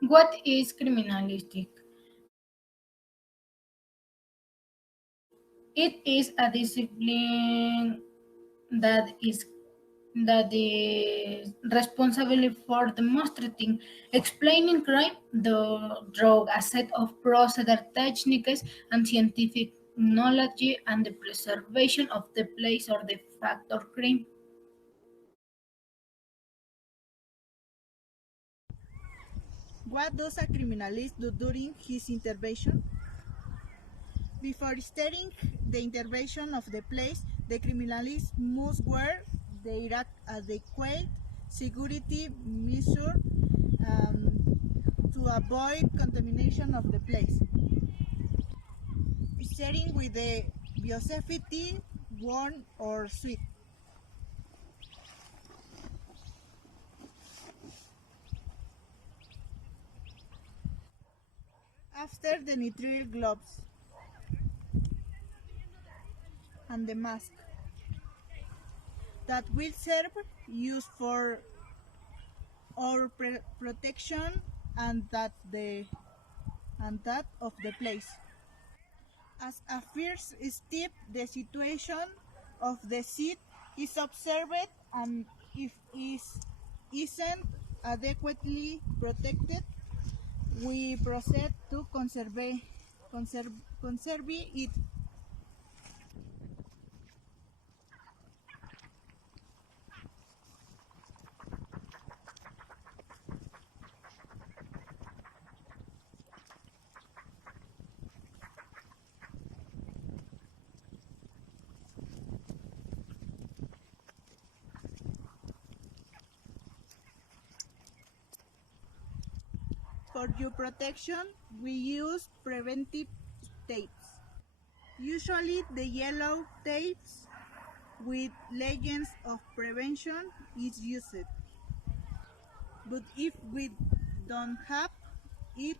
What is criminalistic? It is a discipline that is responsible for demonstrating, explaining crime, through a set of procedure techniques and scientific knowledge and the preservation of the place or the fact of crime. What does a criminalist do during his intervention? Before starting the intervention of the place, the criminalist must wear the adequate security measure to avoid contamination of the place. Starting with the biosafety worn or suit. After the nitrile gloves and the mask that will serve use for our protection and that of the place. As a first step, the situation of the seat is observed, and if it isn't adequately protected, we proceed to conserve it. For your protection, we use preventive tapes. Usually the yellow tapes with legends of prevention is used. But if we don't have it,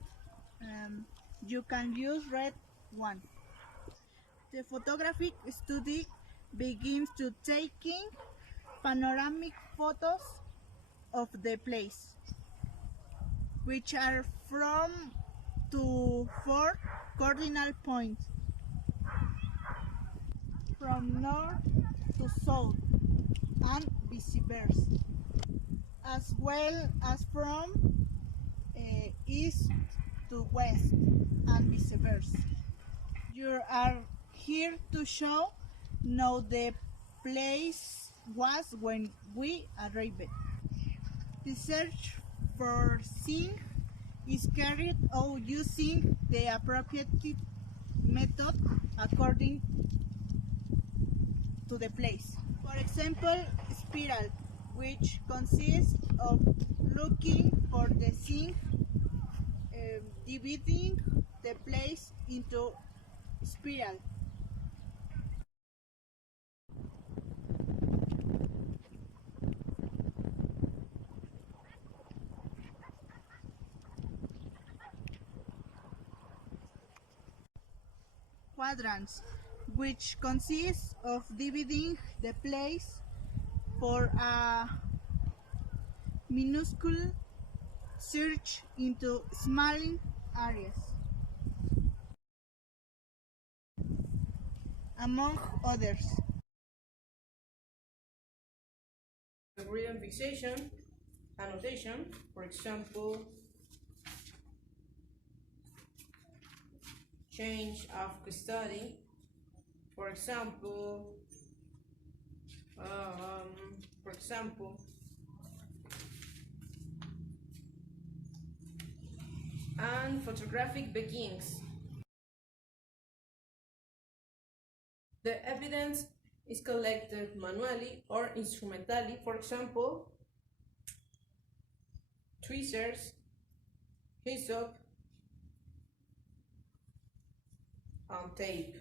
you can use red one. The photographic study begins to taking panoramic photos of the place, which are from to 4 cardinal points, from north to south and vice versa, as well as from east to west and vice versa. You are here to show how the place was when we arrived. The search for zinc is carried out using the appropriate method according to the place. For example, spiral, which consists of looking for the zinc, dividing the place into spiral. Quadrants, which consists of dividing the place for a minuscule search into small areas, among others. Algorithm fixation, annotation, for example, change of custody, for example, for example, and photographic beginnings. The evidence is collected manually or instrumentally, for example, tweezers, hyssop, and tape.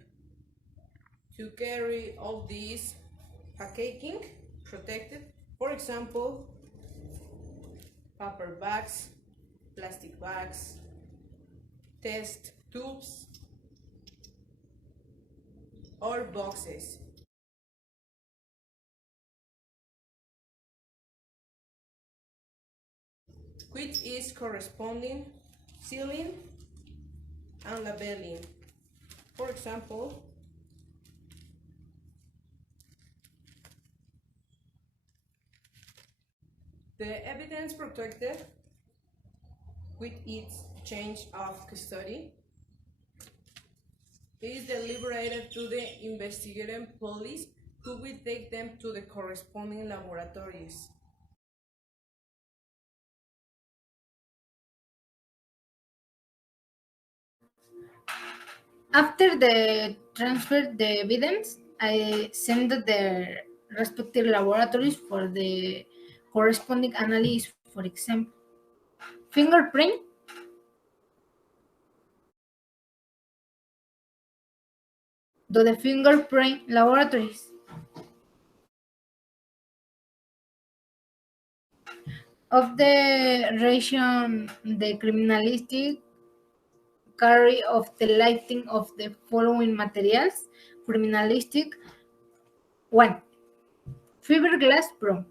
To carry all these packaging protected, for example, paper bags, plastic bags, test tubes, or boxes. which is corresponding, sealing, and labeling. For example, the evidence protected with its change of custody is deliberated to the investigating police who will take them to the corresponding laboratories. After the transfer the evidence, I send the respective laboratories for the corresponding analysis. For example, fingerprint to the fingerprint laboratories of the region. The criminalistic carry of the lighting of the following materials: criminalistic 1. Fiberglass pro.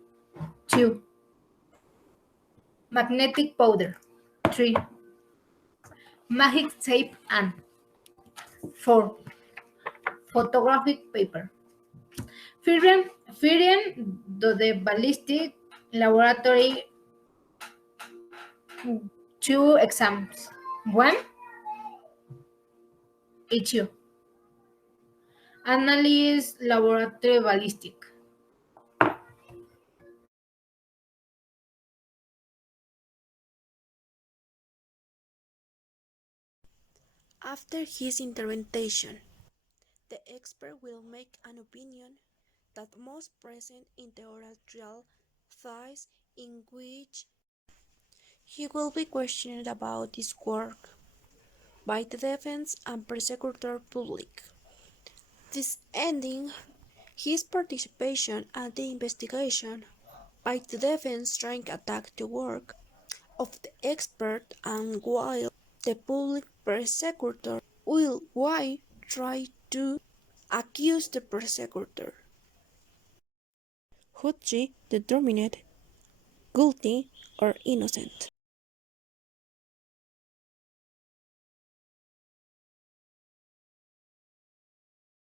2. Magnetic powder. 3. Magic tape and 4. Photographic paper. Firian, do the ballistic laboratory 2 exams. 1 issue. Analysis laboratory ballistic. After his interpretation, the expert will make an opinion that must present in the oral trial, thus in which he will be questioned about his work by the defense and prosecutor public. This ending his participation at the investigation by the defense trying to attack the work of the expert, and while the public prosecutor will why try to accuse the prosecutor. Should she determined guilty or innocent?